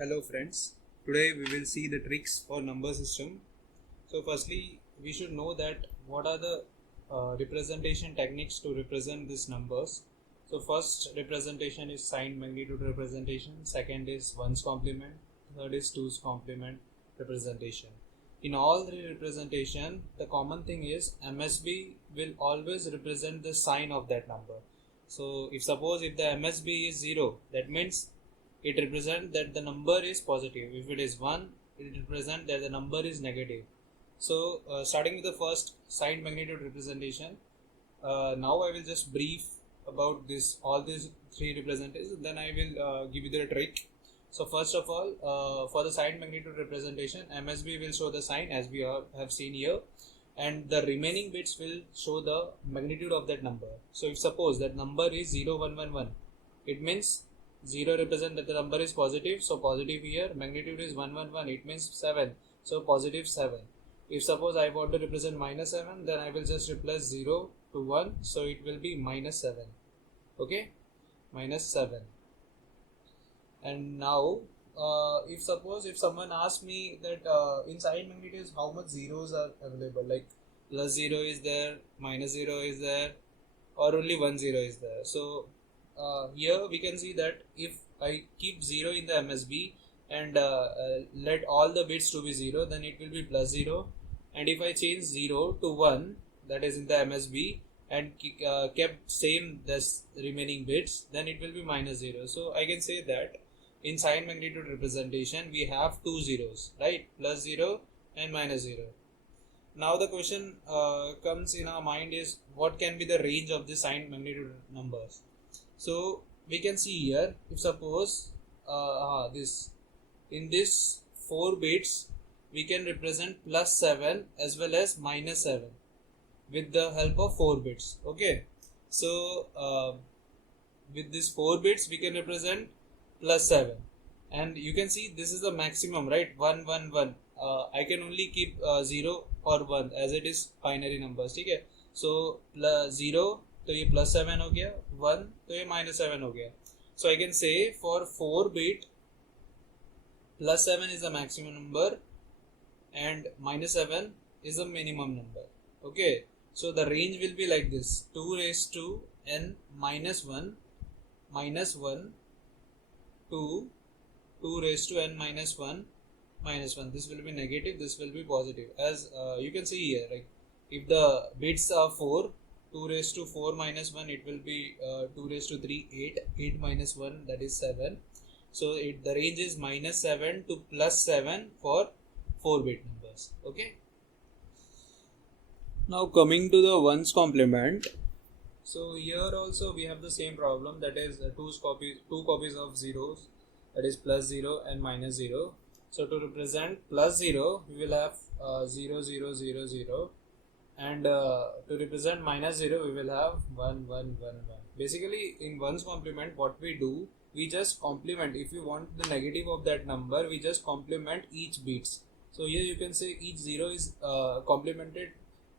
Hello friends, today we will see the tricks for number system. So firstly, we should know that what are the representation techniques to represent these numbers. So first representation is sign magnitude representation, second is ones complement, third is twos complement representation. In all three representation, the common thing is MSB will always represent the sign of that number. So if the MSB is 0, that means it represents that the number is positive. If it is 1, it represents that the number is negative. So starting with the first sign magnitude representation, now I will just brief about all these three representations, then I will give you the trick. So first of all, for the sign magnitude representation, MSB will show the sign as we have seen here, and the remaining bits will show the magnitude of that number. So if suppose that number is 0, 1, 1, 1, it means 0 represents that the number is positive, so positive here. Magnitude is 1, 1, 1, it means 7, so positive 7. If suppose I want to represent minus 7, then I will just replace 0 to 1, so it will be minus 7. Okay, minus 7. And now if someone asks me that in sign magnitudes how much zeros are available, like plus 0 is there, minus 0 is there, or only 1 0 is there. So here we can see that if I keep 0 in the MSB and let all the bits to be 0, then it will be plus 0. And if I change 0 to 1, that is in the MSB, and kept same this remaining bits, then it will be minus 0. So I can say that in sign magnitude representation we have two zeros, right? Plus 0 and minus 0. Now the question comes in our mind is what can be the range of the sign magnitude numbers. So we can see here, if suppose in this 4 bits we can represent plus 7 as well as minus 7 with the help of 4 bits. Okay, so with these 4 bits we can represent plus 7, and you can see this is the maximum, right? 1 1 1. I can only keep 0 or 1 as it is binary numbers. Okay, so plus 0 तो ये plus 7 हो गया, 1 तो ये minus 7 हो गया. So I can say for 4 bit plus 7 is the maximum number and minus 7 is the minimum number. Okay, so the range will be like this: 2 raised to n minus 1 to 2 raised to n minus 1 minus 1. This will be negative, this will be positive. As you can see here, like if the bits are 4, 2 raised to 4 minus 1, it will be 2 raised to 3, 8 minus 1, that is 7. So the range is minus 7 to plus 7 for 4 bit numbers. Okay, now coming to the ones complement. So here also we have the same problem, that is two copies of zeros, that is plus 0 and minus 0. So to represent plus 0 we will have 0 0 0 0, and to represent minus 0 we will have 1 1 1 1. Basically in ones complement what we do, we just complement. If you want the negative of that number, we just complement each bits. So here you can say each 0 is complemented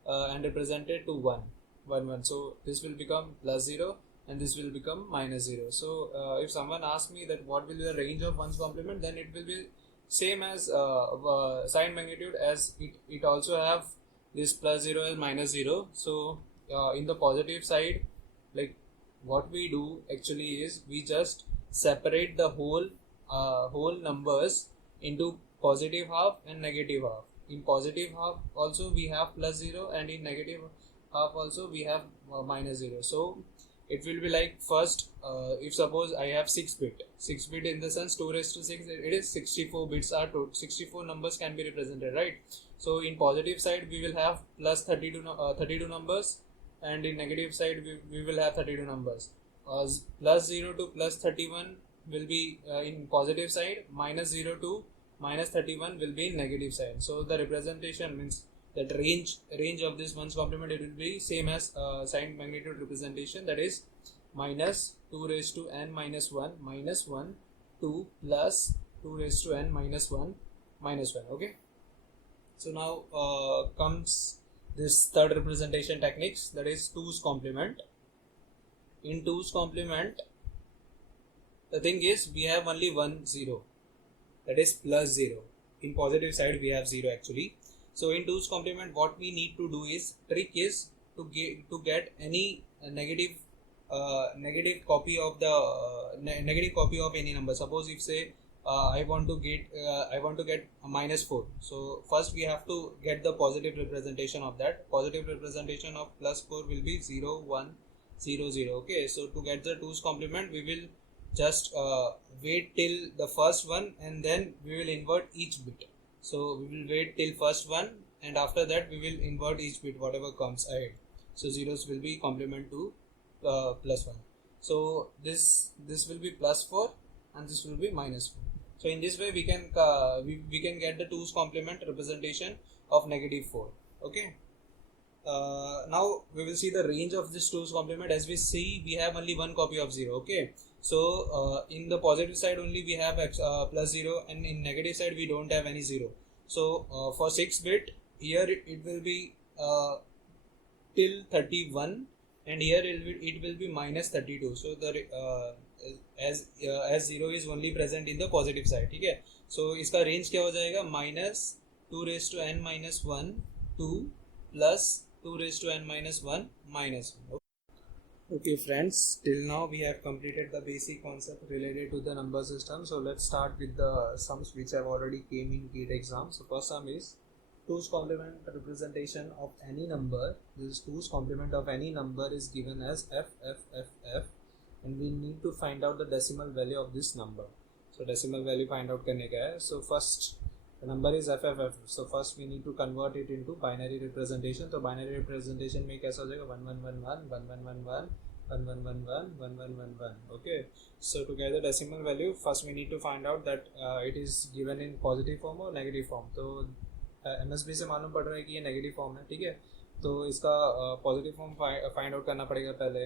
and represented to 1 1 1. So this will become plus 0 and this will become minus 0. So if someone asks me that what will be the range of ones complement, then it will be same as sign magnitude, as it also have this plus 0 and minus 0. So in the positive side, like what we do actually is we just separate the whole numbers into positive half and negative half. In positive half also we have plus 0, and in negative half also we have minus 0. So it will be like first if suppose I have 6 bit in the sense 2 raised to 6, it is 64 bits are 64 numbers can be represented, right? So in positive side we will have plus 32 numbers, and in negative side we will have 32 numbers. Plus 0 to plus 31 will be in positive side, minus 0 to minus 31 will be in negative side. So the representation means that range of this ones complement, it will be same as sign magnitude representation, that is minus 2 raised to n minus 1 to plus 2 raised to n minus 1 minus 1. Okay, so now comes this third representation techniques, that is twos complement. In twos complement, the thing is we have only 1 0. that is plus 0. In positive side we have 0 actually. So in 2's complement what we need to do is, trick is to get any negative copy of the negative copy of any number. Suppose if say I want to get a minus 4. So first we have to get the positive representation of that. Positive representation of plus 4 will be 0 1 0 0. Okay, so to get the 2's complement we will just wait till the first one and then we will invert each bit. So we will wait till first one and after that we will invert each bit whatever comes ahead. So zeros will be complement to plus 1. So this will be plus 4 and this will be minus 4. So in this way we can get the 2's complement representation of negative 4. Okay. Now we will see the range of this 2's complement. As we see, we have only one copy of 0. Okay, so in the positive side only we have plus 0 and in negative side we don't have any 0. So for 6 bit here it will be till 31 and here it will be minus 32. So the as 0 is only present in the positive side. ठीक है, so इसका range क्या हो जाएगा, minus 2 raised to n minus 1 2 plus 2 raised to n minus 1 minus 1. Okay friends, till now we have completed the basic concept related to the number system. So let's start with the sums which have already came in GATE exam. So first sum is 2's complement representation of any number. This 2's complement of any number is given as f f f f and we need to find out the decimal value of this number. So decimal value find out करने का है. So first the number is f f f. So first we need to convert it into binary representation. So binary representation में कैसा हो जाएगा, 1 1 1 1 1 1 1 1 1 1 1 1 1 1 1 1. Okay, so to get the decimal value first we need to find out that it is given in positive form or negative form. तो MSB से मालूम पड़ रहा है कि ये नेगेटिव फॉर्म है. ठीक है, तो इसका पॉजिटिव फॉर्म फाइंड आउट करना पड़ेगा पहले,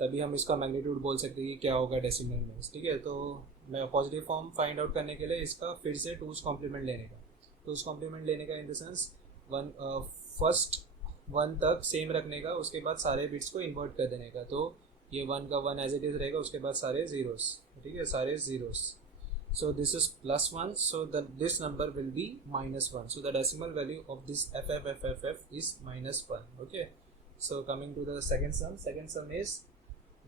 तभी हम इसका मैग्नीट्यूड बोल सकते हैं कि क्या होगा डेसिमल में. ठीक है, तो मैं पॉजिटिव फॉर्म फाइंड आउट करने के लिए इसका फिर से 2's कॉम्प्लीमेंट लेने का. 2's कॉम्प्लीमेंट लेने का इन द सेंस फर्स्ट 1 तक सेम रखने का, उसके बाद सारे बिट्स को इन्वर्ट कर देने का. तो ये 1 का 1 एज इट इज रहेगा, उसके बाद सारे जीरोस. ठीक है, सारे zeros. So this is plus 1, so this number will be minus 1. So the decimal value of this FFFFF is minus 1. Okay, so coming to the second sum is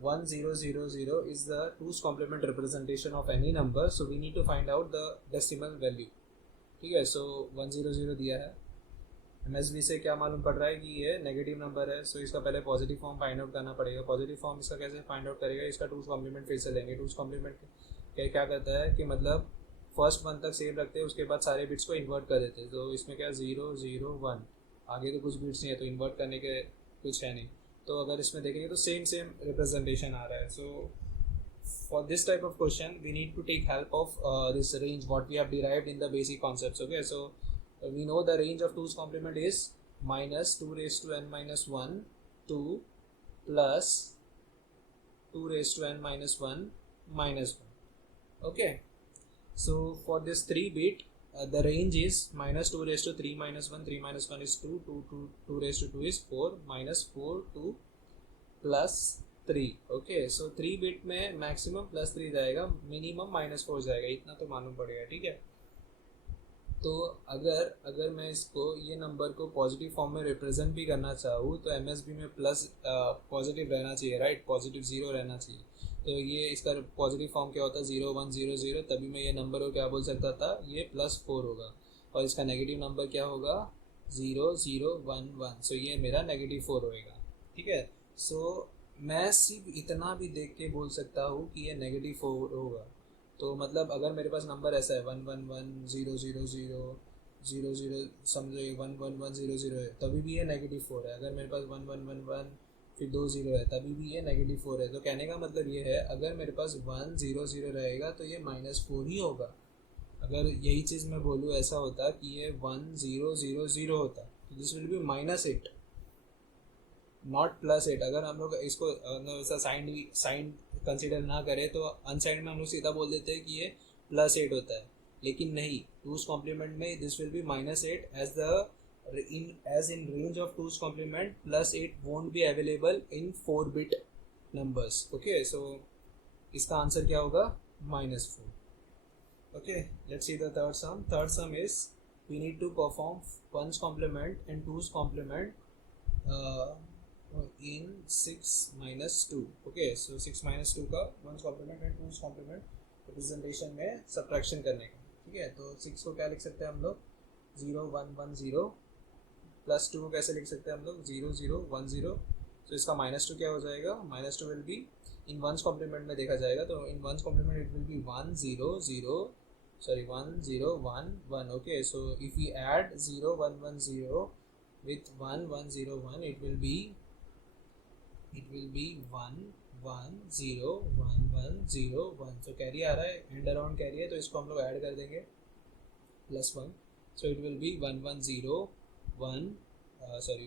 1000 is the 2's complement representation of any number. So we need to find out the decimal value. ठीक है, so 100 दिया है. MSB से क्या मालूम पड़ रहा है कि ये नेगेटिव नंबर है. सो इसका पहले पॉजिटिव फॉर्म फाइंड आउट करना पड़ेगा. पॉजिटिव फॉर्म इसका कैसे फाइंड आउट करेगा, इसका 2's complement फिर से लेंगे. 2's complement क्या करता है कि मतलब फर्स्ट 1 तक सेव रखते हैं, उसके बाद सारे बिट्स को इन्वर्ट कर देते हैं. तो इसमें क्या 0 0 1, आगे तो कुछ बिट्स नहीं है तो इन्वर्ट करने के कुछ है नहीं. तो अगर इसमें देखेंगे तो सेम रिप्रेजेंटेशन आ रहा है. So for this type of question we need to take help of this range what we have derived in the basic concepts. Okay, so we know the range of 2's complement is minus 2 raised to n minus 1 2 plus 2 raised to n minus 1 minus 1. Okay, so for this 3 bit the range is minus 2 raised to 3 minus 1 3 minus 1 is 2 2 raised to 2 is 4 minus 4 2 plus 3. Okay, so 3 bit में maximum plus 3 जाएगा, minimum minus 4 जाएगा, इतना तो मालूम पड़ेगा. ठीक है, तो अगर मैं इसको ये नंबर को पॉजिटिव फॉर्म में रिप्रेजेंट भी करना चाहूँ तो MSB में प्लस पॉजिटिव रहना चाहिए, राइट, पॉजिटिव 0 रहना चाहिए. तो ये इसका पॉजिटिव फॉर्म क्या होता है, 0 1 0 0, तभी मैं ये नंबर को क्या बोल सकता था, ये प्लस 4 होगा. और इसका नेगेटिव नंबर क्या होगा, 0 0 1 1. सो ये मेरा नेगेटिव 4 होएगा. ठीक है, सो मैं सिर्फ इतना भी देख के बोल सकता हूँ कि ये नेगेटिव 4 होगा. तो मतलब अगर मेरे पास नंबर ऐसा है 1 1 1 0 0 0 0 0 समझो 1 1 1 0 0 है, तभी भी ये नेगेटिव 4 है. अगर मेरे पास 1 1 1 1 फिर 2 0 है, तभी भी ये नेगेटिव 4 है. तो कहने का मतलब ये है, अगर मेरे पास 1 0 0 रहेगा तो ये माइनस 4 ही होगा. अगर यही चीज़ मैं बोलूँ ऐसा होता कि ये 1 0 0 0 होता तो this will be minus 8 not plus 8. अगर हम लोग इसको ऐसा साइन कंसिडर ना करें तो अनसाइड में हम लोग सीधा बोल देते हैं कि ये प्लस 8 होता है, लेकिन नहीं, 2's complement में this will be minus 8 as in range of 2's complement plus 8 won't be available in 4 bit numbers. Okay, so इसका आंसर क्या होगा, -4. Okay, let's see the third sum. Third sum is we need to perform 1's complement and 2's complement in 6 minus 2. Okay, so 6 minus 2 का 1's complement and 2's complement representation में subtraction करने का. ठीक है, तो 6 को क्या लिख सकते हैं हम लोग 0 1 1 0 प्लस 2 को कैसे लिख सकते हैं हम लोग 0 0 1 0. तो इसका माइनस 2 क्या हो जाएगा, minus 2 will be in 1's complement में देखा जाएगा तो इन 1's complement it will be 1 0 0 1 0 1 1. Okay, so if we add 0 1 1 0 with 1 1 0 1 it will be 1 1 0 1 1 0 1. So carry आ रहा है, एंड अराउंड कैरी है, तो इसको हम लोग ऐड कर देंगे plus 1. So it will be 1 1 0 1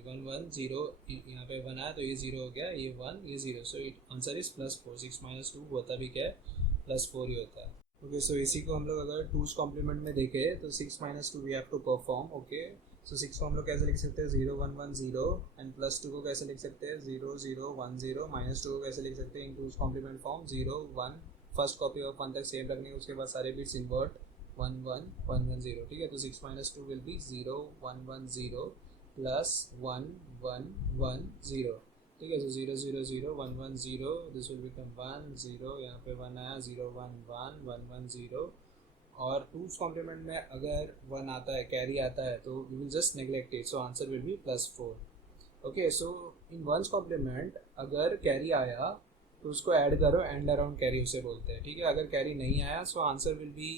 1 1 0. यहाँ पे 1 आया तो ये 0 हो गया, ये 1 ये 0. So it answer is plus 4. 6 minus 2 होता भी क्या है, प्लस 4 ही होता है. ओके, सो इसी को हम लोग अगर 2's complement में देखें तो 6 minus 2 we have to perform. Okay, so 6 को हम लोग कैसे लिख सकते हैं 0 1 1 0 एंड प्लस 2 को कैसे लिख सकते हैं 0 0 1 0. माइनस 2 को कैसे लिख सकते हैं इन 2's complement form 0 1. First copy of 1 तक सेम रखने, उसके बाद सारे बिट्स इन्वर्ट 1 1 1 1 0. ठीक है, तो 6 माइनस 2 विल बी 0 1 1 0 प्लस 1 1 1 0. ठीक है, तो 0 0 0 1 1 0 दिस विल बिकम 1 0. यहाँ पे 1 आया 0 1 1 1 1 0. और 2's complement में अगर 1 आता है, कैरी आता है, तो we will just neglect it. So answer will be plus 4. Okay, so in 1's complement अगर कैरी आया तो उसको ऐड करो, एंड अराउंड कैरी उसे बोलते हैं. ठीक है, अगर कैरी नहीं आया so answer will be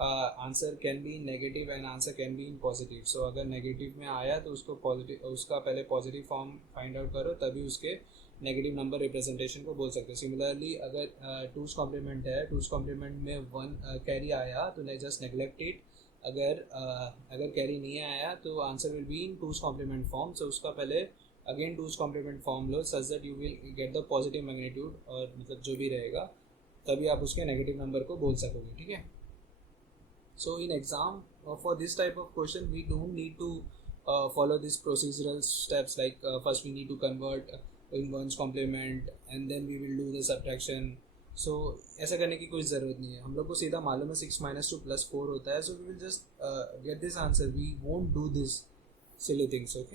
answer can be in negative and answer can be in positive. So अगर नेगेटिव में आया तो उसको पॉजिटिव, उसका पहले पॉजिटिव फॉर्म फाइंड आउट करो, तभी उसके नेगेटिव नंबर रिप्रेजेंटेशन को बोल सकते हैं. सिमिलरली अगर 2's complement है, 2's complement में 1 कैरी आया तो जस्ट नेग्लेक्ट इट. अगर कैरी नहीं आया तो answer will be in 2's complement form. So उसका पहले अगेन 2's complement फॉर्म लो such that you will get the positive magnitude, और मतलब जो भी रहेगा तभी आप उसके नेगेटिव नंबर को बोल सकोगे. ठीक है, so in exam for this type of question we don't need to follow these procedural steps like first we need to convert in 1's complement and then we will do the subtraction. so ऐसा करने की कोई ज़रूरत नहीं है, हम लोग को सीधा मालूम है 6 माइनस 2 प्लस 4 होता है. so we will just get this answer, we won't do this silly things. okay.